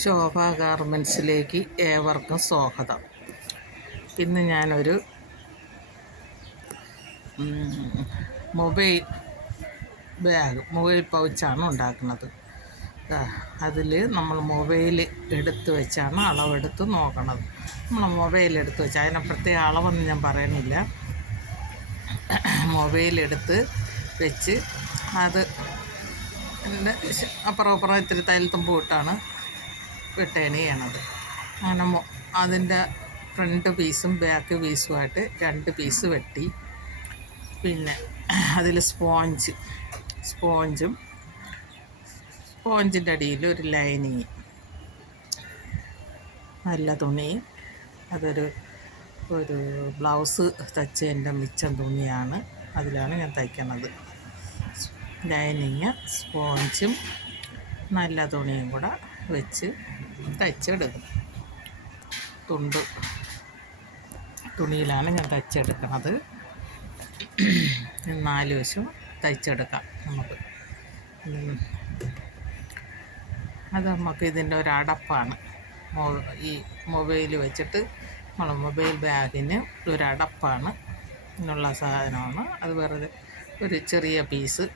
ശോഭ ഗാർമെൻറ്റ്സിലേക്ക് ഏവർക്കും സ്വാഗതം. ഇന്ന് ഞാനൊരു മൊബൈൽ പൗച്ചാണ് ഉണ്ടാക്കുന്നത്. അതിൽ നമ്മൾ മൊബൈൽ എടുത്ത് വെച്ചാണ് അളവെടുത്ത് നോക്കണത്. നമ്മൾ മൊബൈൽ എടുത്ത് വെച്ച് അതിനെ പ്രത്യേക അളവൊന്നും ഞാൻ പറയണില്ല. മൊബൈലെടുത്ത് വെച്ച് അത് അപ്പുറം ഇത്തിരി തയ്യൽത്തുമ്പ് ഇട്ടാണ് റിട്ടേൺ ചെയ്യണത്. അങ്ങനെ അതിൻ്റെ ഫ്രണ്ട് പീസും ബാക്ക് പീസുമായിട്ട് 2 പീസ് വെട്ടി, പിന്നെ അതിൽ സ്പോഞ്ചിൻ്റെ അടിയിൽ ഒരു ലൈനിങ്, നല്ല തുണി. അതൊരു ബ്ലൗസ് തച്ചതിൻ്റെ മിച്ചം തുണിയാണ്, അതിലാണ് ഞാൻ തയ്ക്കണത്. ലൈനിങ്, സ്പോഞ്ചും നല്ല തുണിയും കൂടെ വെച്ച് തയ്ച്ചെടുക്കും. തുണിയിലാണ് ഞാൻ തയ്ച്ചെടുക്കുന്നത്. 4 വശം തയ്ച്ചെടുക്കാം നമുക്ക്. അത് നമുക്ക് ഇതിൻ്റെ ഒരു അടപ്പാണ്. ഈ മൊബൈൽ വെച്ചിട്ട് നമ്മൾ മൊബൈൽ ബാഗിന് ഒരു അടപ്പാണ് എന്നുള്ള സാധനമാണ്. അത് വെറുതെ ഒരു ചെറിയ പീസ്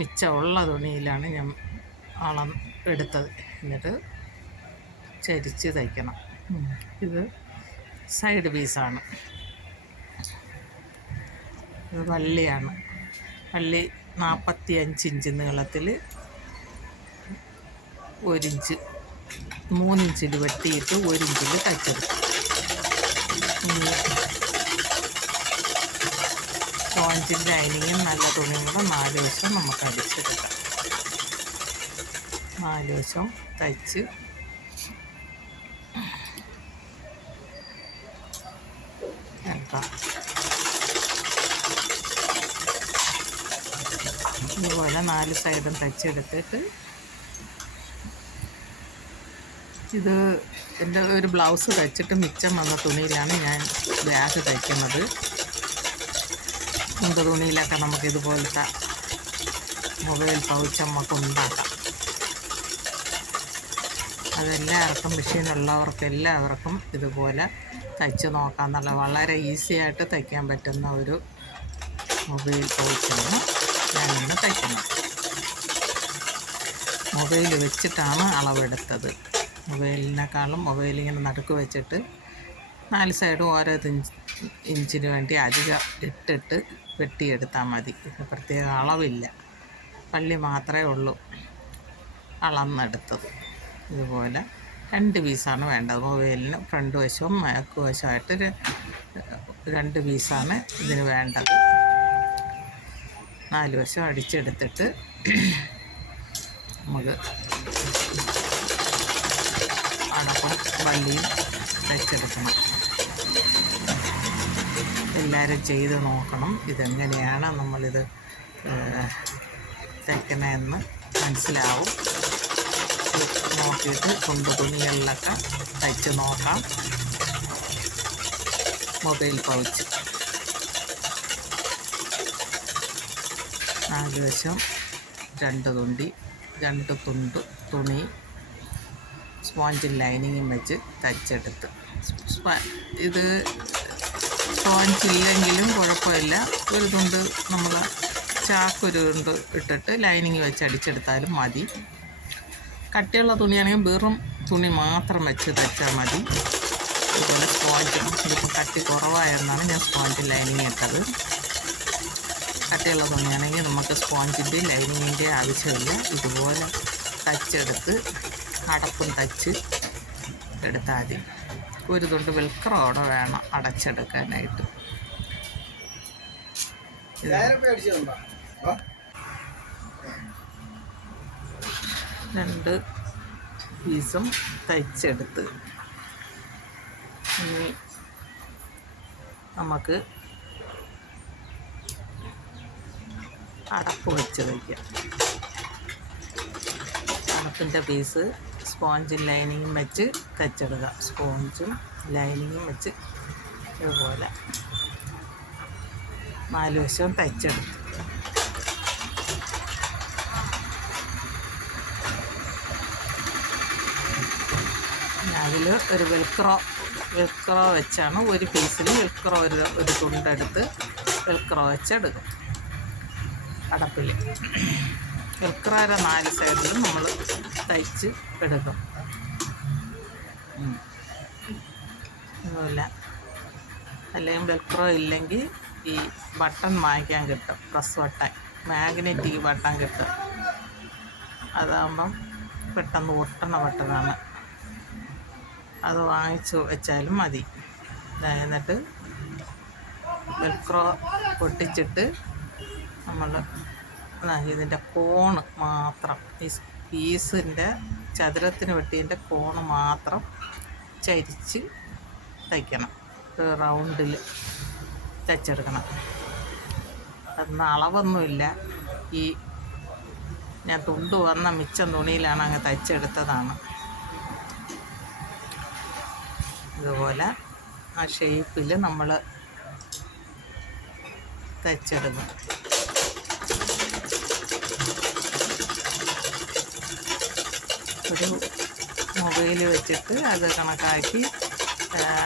മിച്ചമുള്ള തുണിയിലാണ് ഞാൻ എടുത്തത്. എന്നിട്ട് ചരിച്ച് തയ്ക്കണം. ഇത് സൈഡ് പീസാണ്. ഇത് വള്ളിയാണ്. വള്ളി 45 ഇഞ്ച് നീളത്തിൽ 1 ഇഞ്ച് 3 ഇഞ്ചിൽ വെട്ടിയിട്ട് 1 ഇഞ്ചിൽ തയ്ച്ചെടുക്കും. സ്പോഞ്ചിൻ്റെ ലൈനിങ്ങും നല്ല തുണിയും കൂടെ 4 വശം നമുക്ക് അടിച്ചെടുക്കാം. 4 വശം തയ്ച്ച് എടുക്കാം. ഇതുപോലെ 4 സൈഡും തയ്ച്ചെടുത്തിട്ട്, ഇത് എൻ്റെ ഒരു ബ്ലൗസ് തയ്ച്ചിട്ട് മിച്ചം വന്ന തുണിയിലാണ് ഞാൻ ബാഗ് തയ്ക്കുന്നത്. കുന്ത തുണിയിലൊക്കെ നമുക്ക് ഇതുപോലത്തെ മൊബൈൽ പൗച്ച് നമുക്ക് ഉണ്ടാക്കാം. അതെല്ലാവർക്കും, മെഷീനുള്ളവർക്കെല്ലാവർക്കും ഇതുപോലെ തയ്ച്ച് നോക്കാമെന്നുള്ള വളരെ ഈസി ആയിട്ട് തയ്ക്കാൻ പറ്റുന്ന ഒരു മൊബൈൽ പൗച്ചാണ് ഞാനിന്ന് തയ്ക്കുന്നത്. മൊബൈൽ വെച്ചിട്ടാണ് അളവെടുത്തത്. മൊബൈലിങ്ങനെ നടുക്ക് വെച്ചിട്ട് 4 സൈഡും ഓരോ ഇഞ്ചിന് വേണ്ടി അധികം ഇട്ടിട്ട് വെട്ടിയെടുത്താൽ മതി. പ്രത്യേക അളവില്ല, പള്ളി മാത്രമേ ഉള്ളൂ അളന്നെടുത്തത്. ഇതുപോലെ 2 പീസാണ് വേണ്ടത്. മൊബൈലിന് ഫ്രണ്ട് വശവും ബാക്ക് വശമായിട്ട് 2 പീസാണ് ഇതിന് വേണ്ടത്. 4 വശം അടിച്ചെടുത്തിട്ട് നമുക്ക് അടപ്പും വള്ളിയും തയ്ച്ചെടുക്കണം. എല്ലാവരും ചെയ്ത് നോക്കണം. ഇതെങ്ങനെയാണ് നമ്മളിത് തയ്ക്കണമെന്ന് മനസ്സിലാവും. നോക്കിയിട്ട് തുണികളിലൊക്കെ തയ്ച്ച് നോക്കാം. മൊബൈൽ പൗച്ച് 4 വശം 2 തുണ്ട് തുണി സ്പോഞ്ചിൽ ലൈനിങ്ങും വെച്ച് തയ്ച്ചെടുത്ത്, ഇത് സ്പോഞ്ചില്ലെങ്കിലും കുഴപ്പമില്ല, ഒരു തുണ്ട് നമ്മൾ ചാക്കൊരു തുണ്ട് ഇട്ടിട്ട് ലൈനിങ് വെച്ച് അടിച്ചെടുത്താലും മതി. കട്ടിയുള്ള തുണിയാണെങ്കിൽ വെറും തുണി മാത്രം വെച്ച് തയ്ച്ചാൽ മതി. അതുപോലെ സ്പോഞ്ചും ഇതിപ്പോൾ കട്ടി കുറവായെന്നാണ് ഞാൻ സ്പോഞ്ചിൽ ലൈനിങ് ഇട്ടത്. കട്ടിയുള്ള തുണിയാണെങ്കിൽ നമുക്ക് സ്പോഞ്ചിൻ്റെ ലൈനിങ്ങിൻ്റെ ആവശ്യമില്ല. ഇതുപോലെ തയ്ച്ചെടുത്ത് അടപ്പും തയ്ച്ച് എടുത്താൽ മതി. ഒരു തുണ്ട് വെൽക്രോടെ വേണം അടച്ചെടുക്കാനായിട്ട്. 2 പീസും തയ്ച്ചെടുത്ത് ഇനി നമുക്ക് അടപ്പ് വെച്ച് തയ്ക്കാം. അടപ്പിൻ്റെ പീസ് സ്പോഞ്ചും ലൈനിങ്ങും വെച്ച് തയ്ച്ചെടുക്കുക. സ്പോഞ്ചും ലൈനിങ്ങും വെച്ച് ഇതുപോലെ 4 വശവും തയ്ച്ചെടുത്ത് അതിൽ ഒരു വെൽക്രോ വെച്ചാണ് ഒരു പീസിൽ വെൽക്രോ ഒരു തുണ്ടെടുത്ത് വെൽക്രോ വെച്ചെടുക്കും. അടപ്പിൽ വെൽക്രോയുടെ 4 സൈഡിലും നമ്മൾ തയ്ച്ച് എടുക്കും. അതുപോലെ അല്ലെങ്കിൽ വെൽക്രോ ഇല്ലെങ്കിൽ ഈ ബട്ടൺ വാങ്ങിക്കാൻ കിട്ടും, പ്രസ് ബട്ടൺ, മാഗ്നറ്റിക് ബട്ടൺ കിട്ടും. അതാകുമ്പം പെട്ടെന്ന് ഒട്ടണ ബട്ടണാണ്, അത് വാങ്ങിച്ച് വെച്ചാലും മതി. എന്നിട്ട് വെൽക്രോ പൊട്ടിച്ചിട്ട് നമ്മൾ ഇതിൻ്റെ കോണ് മാത്രം, ഈ പീസിൻ്റെ ചതുരത്തിന് വെട്ടിയതിൻ്റെ കോണ് മാത്രം ചരിച്ച് തയ്ക്കണം, റൗണ്ടിൽ തയ്ച്ചെടുക്കണം. അതൊന്നും അളവൊന്നുമില്ല, ഈ ഞാൻ തുണ്ട് വന്ന മിച്ചം തുണിയിലാണ് അങ്ങ് തയ്ച്ചെടുത്തതാണ്. ഇതുപോലെ ആ ഷേപ്പിൽ നമ്മൾ തയ്ച്ചെടുക്കും. ഒരു മൊബൈൽ വെച്ചിട്ട് അത് കണക്കാക്കി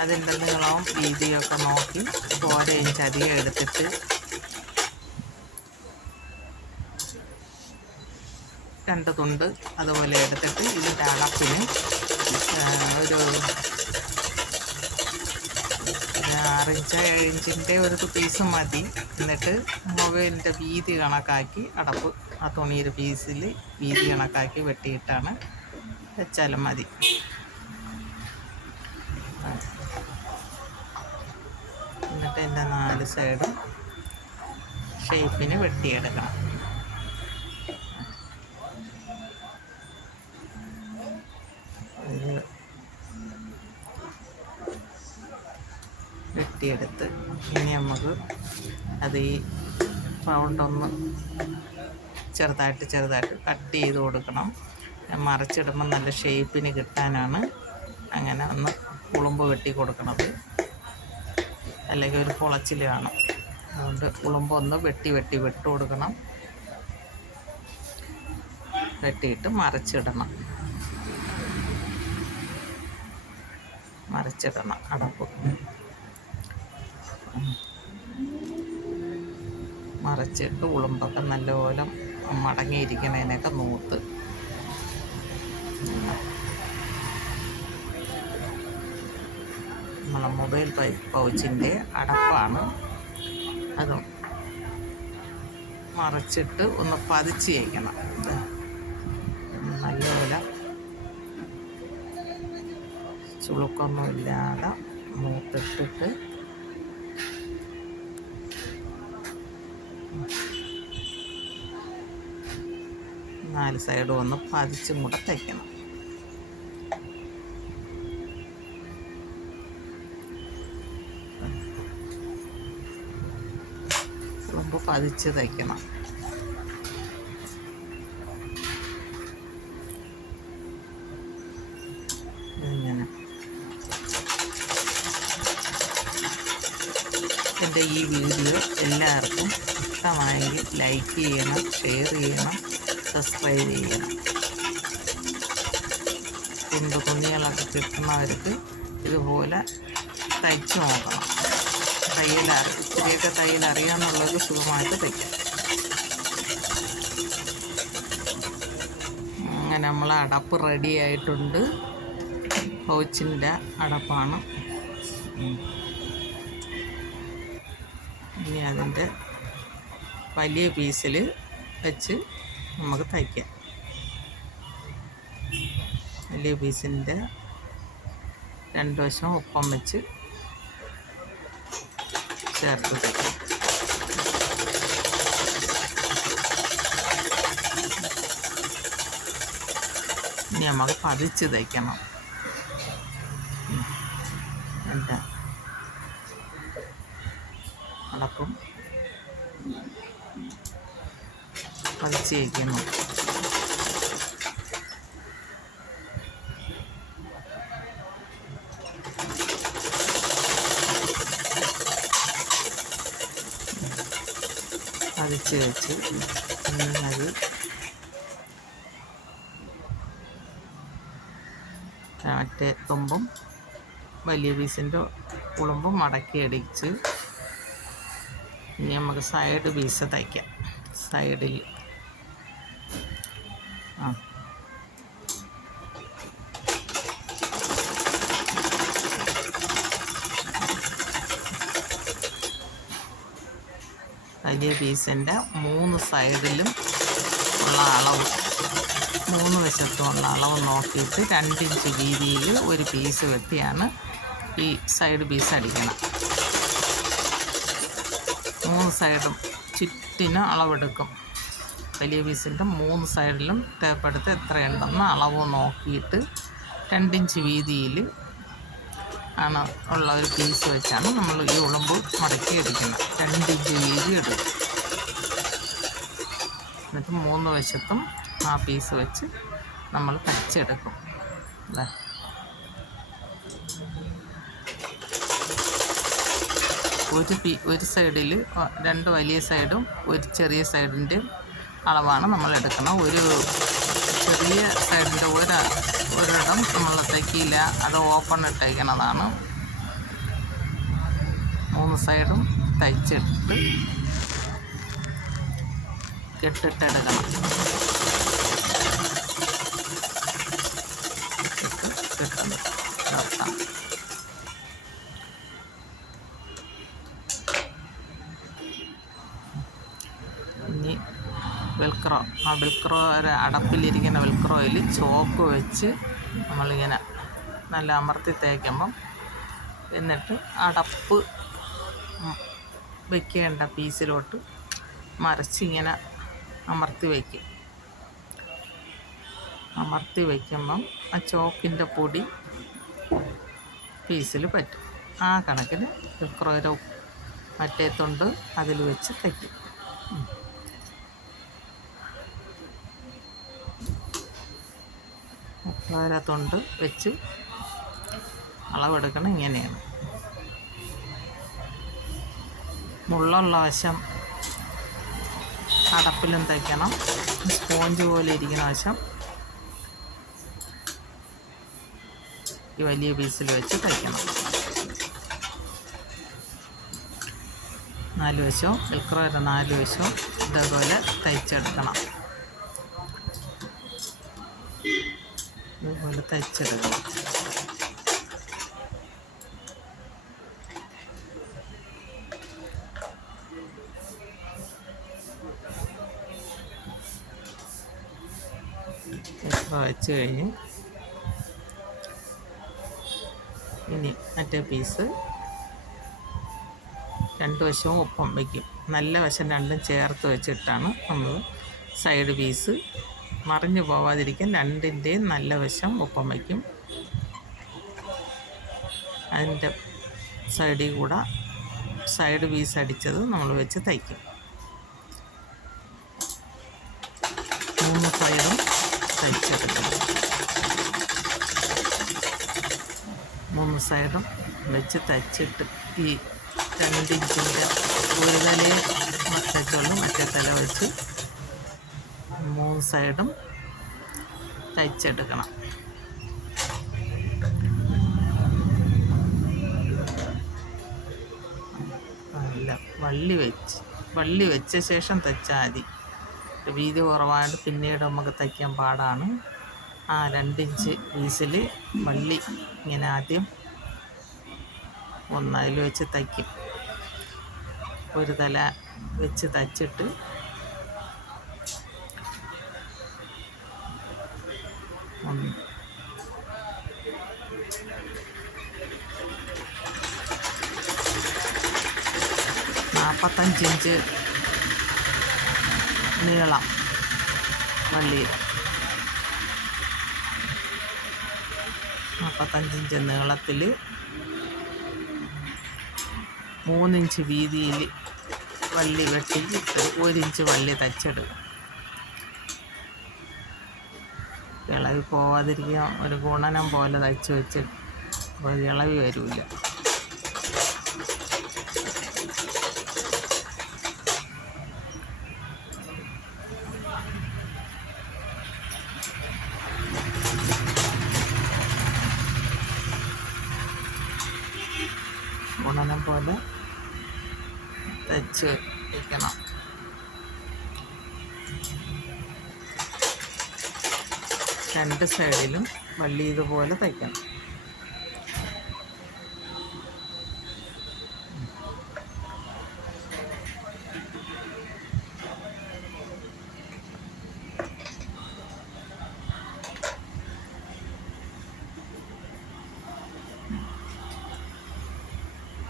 അതിൻ്റെ നീളവും വീതിയൊക്കെ നോക്കി 1 ഇഞ്ച് അധികം എടുത്തിട്ട് 2 തുണ്ട് അതുപോലെ എടുത്തിട്ട് ഇതിൻ്റെ അളപ്പിന് ഒരു 6 ഇഞ്ച് 7 ഇഞ്ചിൻ്റെ ഒരു പീസ് മതി. എന്നിട്ട് മൊബൈലിൻ്റെ വീതി കണക്കാക്കി അടപ്പ് ആ തുണിയുടെ പീസിൽ വീതി കണക്കാക്കി വെട്ടിയിട്ടാണ് വെച്ചാലും മതി. എന്നിട്ട് എൻ്റെ 4 സൈഡും ഷേപ്പിന് വെട്ടിയെടുക്കണം. വെട്ടിയെടുത്ത് ഇനി നമുക്ക് അത് ഈ റൗണ്ടൊന്ന് ചെറുതായിട്ട് കട്ട് ചെയ്ത് കൊടുക്കണം. മറിച്ചിടുമ്പോൾ നല്ല ഷേപ്പിന് കിട്ടാനാണ് അങ്ങനെ ഒന്ന് ഉളുമ്പ് വെട്ടി കൊടുക്കണത്, അല്ലെങ്കിൽ ഒരു കുളച്ചിൽ കാണും. അതുകൊണ്ട് ഉളുമ്പൊന്ന് വിട്ട് കൊടുക്കണം. വെട്ടിയിട്ട് മറിച്ചിടണം അടപ്പ്. മറിച്ചിട്ട് ഉളുമ്പൊക്കെ നല്ലപോലെ മടങ്ങിയിരിക്കണതിനൊക്കെ നൂത്ത് നമ്മളെ മൊബൈൽ പൗച്ചിൻ്റെ അടപ്പാണ്. അതും മറിച്ചിട്ട് ഒന്ന് പതിച്ച് വയ്ക്കണം. നല്ലപോലെ ചുളുക്കൊന്നുമില്ലാതെ മൂത്തിട്ടിട്ട് നാല് സൈഡും ഒന്ന് പതിച്ചും കൂടെ തയ്ക്കണം. ரொம்ப പതിച്ച് തയ്ക്കണം. ഇങ്ങനെ എൻ്റെ ഈ വീഡിയോ എല്ലാവർക്കും ഇഷ്ടമായെങ്കിൽ ലൈക്ക് ചെയ്യണം, ഷെയർ ചെയ്യണം, സബ്സ്ക്രൈബ് ചെയ്യണം. തുണികളൊക്കെ കിട്ടുന്നവർക്ക് ഇതുപോലെ തയ്ച്ച് നോക്കണം. ഇത്തിരിയൊക്കെ തയ്യൽ അറിയാമെന്നുള്ളത് സുഖമായിട്ട് തയ്ക്കാം. അങ്ങനെ നമ്മൾ അടപ്പ് റെഡി ആയിട്ടുണ്ട്. പൗച്ചിൻ്റെ അടപ്പാണ്. ഇനി അതിൻ്റെ വലിയ പീസിൽ വെച്ച് നമുക്ക് തയ്ക്കാം. വലിയ പീസിൻ്റെ രണ്ട് വശം ഒപ്പം വെച്ച് ചേർത്ത് തയ്ക്കാം. ഇനി നമുക്ക് പതിച്ച് തയ്ക്കണം. എൻ്റെ അടപ്പും പതിച്ച് വയ്ക്കുന്നു. പതിച്ച് വെച്ച് അത് മറ്റേ തുമ്പും വലിയ പീസിൻ്റെ ഉളുമ്പും മടക്കി അടിച്ച് ഇനി നമുക്ക് സൈഡ് പീസ് തയ്ക്കാം. സൈഡിൽ വലിയ പീസിൻ്റെ 3 സൈഡിലും ഉള്ള അളവ്, 3 വശത്തുമുള്ള അളവ് നോക്കിയിട്ട് 2 ഇഞ്ച് വീതിയിൽ ഒരു പീസ് വെട്ടിയാണ് ഈ സൈഡ് പീസ് അടിക്കണം. 3 സൈഡും ചുറ്റിനും അളവെടുക്കും. വലിയ പീസിൻ്റെ 3 സൈഡിലും ടേപ്പെടുത്ത് എത്രയുണ്ടെന്ന് അളവ് നോക്കിയിട്ട് 2 ഇഞ്ച് വീതിയിൽ ആണ് ഉള്ള ഒരു പീസ് വെച്ചാണ് നമ്മൾ ഈ ഉളുമ്പ് മടക്കി അടിക്കുന്നത്. 2 ഇഞ്ച് വീതി എടുക്കും. എന്നിട്ട് 3 വശത്തും ആ പീസ് വെച്ച് നമ്മൾ തയ്ച്ചെടുക്കും. ഒരു സൈഡിൽ 2 വലിയ സൈഡും ഒരു ചെറിയ സൈഡിൻ്റെ അളവാണ് നമ്മൾ എടുക്കണം. ഒരു ചെറിയ സൈഡിൻ്റെ ഒരിടം നമ്മൾ തയ്ക്കില്ല, അത് ഓപ്പൺ ഇട്ടേക്കുന്നതാണ്. 3 സൈഡും തയ്ച്ചിട്ട് കെട്ടിട്ടെടുക്കണം. നിർത്താം. ഇനി വെൽക്രോ, ആ വെൽക്രോ ഒരു അടപ്പിലിരിക്കുന്ന വെൽക്രോയിൽ ചോക്ക് വെച്ച് നമ്മളിങ്ങനെ നല്ല അമർത്തി തേക്കുമ്പം, എന്നിട്ട് അടപ്പ് വയ്ക്കേണ്ട പീസിലോട്ട് മറിച്ചിങ്ങനെ അമർത്തി വയ്ക്കും. അമർത്തി വയ്ക്കുമ്പം ആ ചോക്കിൻ്റെ പൊടി പീസിൽ പറ്റും. ആ കണക്കിന് വെൽക്രോയുടെ മറ്റേ തൊണ്ട് അതിൽ വെച്ച് തയ്ക്കും. വെൽക്രോയുടെ തൊണ്ട് വെച്ച് അളവെടുക്കണം. ഇങ്ങനെയാണ്. മുള്ളുള്ള വശം അടപ്പിലും തയ്ക്കണം. സ്പോഞ്ച് പോലെ ഇരിക്കുന്ന വശം ഈ വലിയ പീസിൽ വെച്ച് തയ്ക്കണം. 4 വശവും വെൽക്രോയുടെ 4 വശവും ഇതേപോലെ തയ്ച്ചെടുക്കണം. ഇതുപോലെ തയ്ച്ചെടുക്കണം. വെച്ച് കഴിഞ്ഞ് ഇനി മറ്റേ പീസ് 2 വശവും ഒപ്പം വയ്ക്കും. നല്ല വശം രണ്ടും ചേർത്ത് വെച്ചിട്ടാണ് നമ്മൾ സൈഡ് പീസ് മറിഞ്ഞു പോവാതിരിക്കാൻ 2ൻ്റെയും നല്ല വശം ഒപ്പം വയ്ക്കും. അതിൻ്റെ സൈഡിൽ കൂടെ സൈഡ് പീസ് അടിച്ചത് നമ്മൾ വെച്ച് തയ്ക്കും. 3 സൈഡും തയ്ച്ചെടുക്കണം. 3 സൈഡും വെച്ച് തയ്ച്ചിട്ട് ഈ 2 ഇഞ്ചിൻ്റെ ഒരു തലയെ തയ്ച്ചുള്ളൂ, മറ്റേ തല വെച്ച് 3 സൈഡും തയ്ച്ചെടുക്കണം. അല്ല, വള്ളി വെച്ച ശേഷം തയ്ച്ചാൽ മതി. വീതി കുറവായിട്ട് പിന്നീട് നമുക്ക് തയ്ക്കാൻ പാടാണ്. ആ 2 ഇഞ്ച് പീസിൽ വള്ളി ഇങ്ങനെ ആദ്യം ഒന്നതിൽ വെച്ച് തയ്ക്കും. ഒരു തല വെച്ച് തയ്ച്ചിട്ട് ഒന്ന് 45 ഇഞ്ച് നീളം വള്ളി, 45 ഇഞ്ച് നീളത്തിൽ 3 ഇഞ്ച് വീതിയിൽ വള്ളി വെട്ടിയിട്ട് 1 ഇഞ്ച് വള്ളി തയ്ച്ചെടുക്കും. ഇളവി പോവാതിരിക്കാൻ ഒരു ഗുണനം പോലെ തയ്ച്ച് വെച്ച് ഇളവി വരില്ല. ഗുണനം പോലെ തയ്ച്ച് വയ്ക്കണം. രണ്ട് സൈഡിലും വള്ളി ഇതുപോലെ തയ്ക്കണം.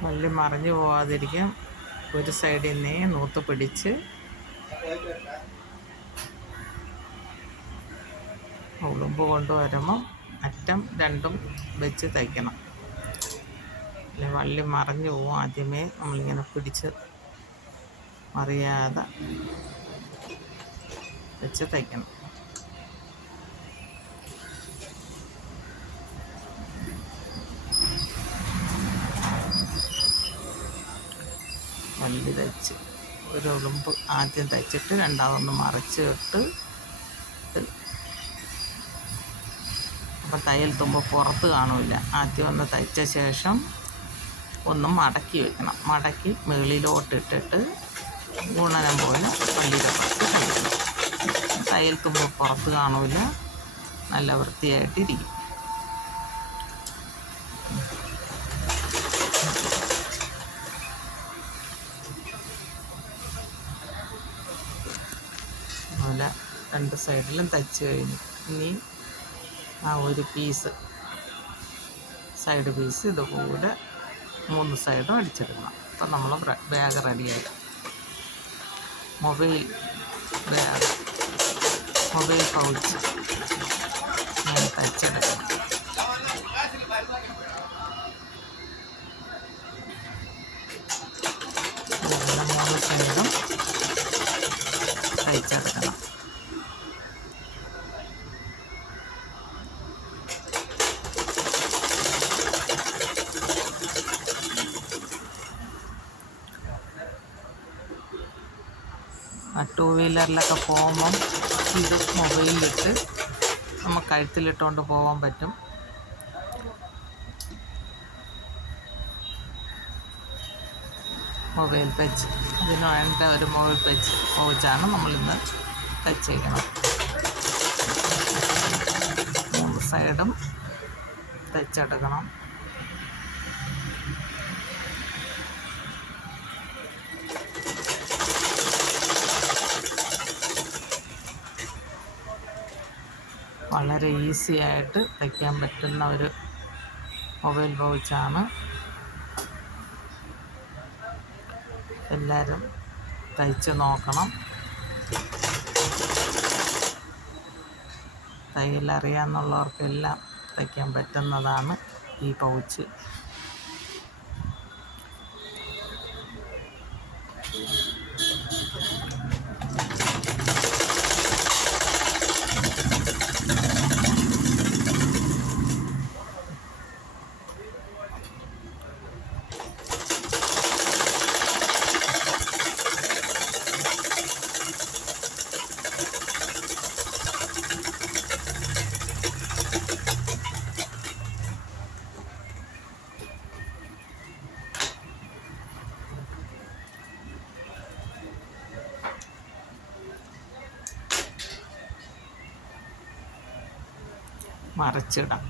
വള്ളി മറിഞ്ഞു പോവാതിരിക്കാൻ ഒരു സൈഡിൽ നിന്നേ നൂത്ത് പിടിച്ച് ഉളുമ്പ് കൊണ്ടുവരുമ്പം അറ്റം രണ്ടും വെച്ച് തയ്ക്കണം. അല്ലെ വള്ളി മറിഞ്ഞു പോവും. ആദ്യമേ നമ്മളിങ്ങനെ പിടിച്ച് മറിയാതെ വെച്ച് തയ്ക്കണം. വള്ളി തയ്ച്ച് ഒരു ഉളുമ്പ് ആദ്യം തയ്ച്ചിട്ട് രണ്ടാമതൊന്ന് മറിച്ച് ഇട്ട് അപ്പം തയ്യൽ തുമ്പ് പുറത്ത് കാണില്ല. ആദ്യം ഒന്ന് തയ്ച്ച ശേഷം ഒന്ന് മടക്കി വെക്കണം. മടക്കി മുകളിലോട്ടിട്ടിട്ട് ഗുണനം പോലെ വള്ളിയുടെ പുറത്ത് തയ്ക്കണം. തയ്യൽ തുമ്പ് പുറത്ത് കാണില്ല, നല്ല വൃത്തിയായിട്ടിരിക്കും. അതുപോലെ രണ്ട് സൈഡിലും തയ്ച്ച് കഴിഞ്ഞു. ഇനി ആ ഒരു പീസ് സൈഡ് പീസ് ഇതുകൂടെ 3 സൈഡും അടിച്ചെടുക്കണം. അപ്പം നമ്മൾ ബാഗ് റെഡിയായി. മൊബൈൽ ബാഗ്, മൊബൈൽ പൗച്ച് ഞാൻ തയ്ച്ചെടുക്കണം. ഇതെല്ലാം 3 സൈഡും തയ്ച്ചെടുക്കണം. ടൂ വീലറിലൊക്കെ പോകുമ്പം ഇത് മൊബൈലിലിട്ട് നമുക്ക് കഴുത്തിലിട്ടുകൊണ്ട് പോകാൻ പറ്റും. മൊബൈൽ പച്ച്, ഇതിന് വേണ്ട ഒരു മൊബൈൽ പൗച്ചാണ് നമ്മളിന്ന് തയ്ച്ചേക്കണം. 3 സൈഡും തയ്ച്ചെടുക്കണം. വളരെ ഈസി ആയിട്ട് തയ്ക്കാൻ പറ്റുന്ന ഒരു മൊബൈൽ പൗച്ചാണ്. എല്ലാവരും തയ്ച്ച് നോക്കണം. തയ്യലറിയാമെന്നുള്ളവർക്കെല്ലാം തയ്ക്കാൻ പറ്റുന്നതാണ് ഈ പൗച്ച്. മറിച്ചിടാം.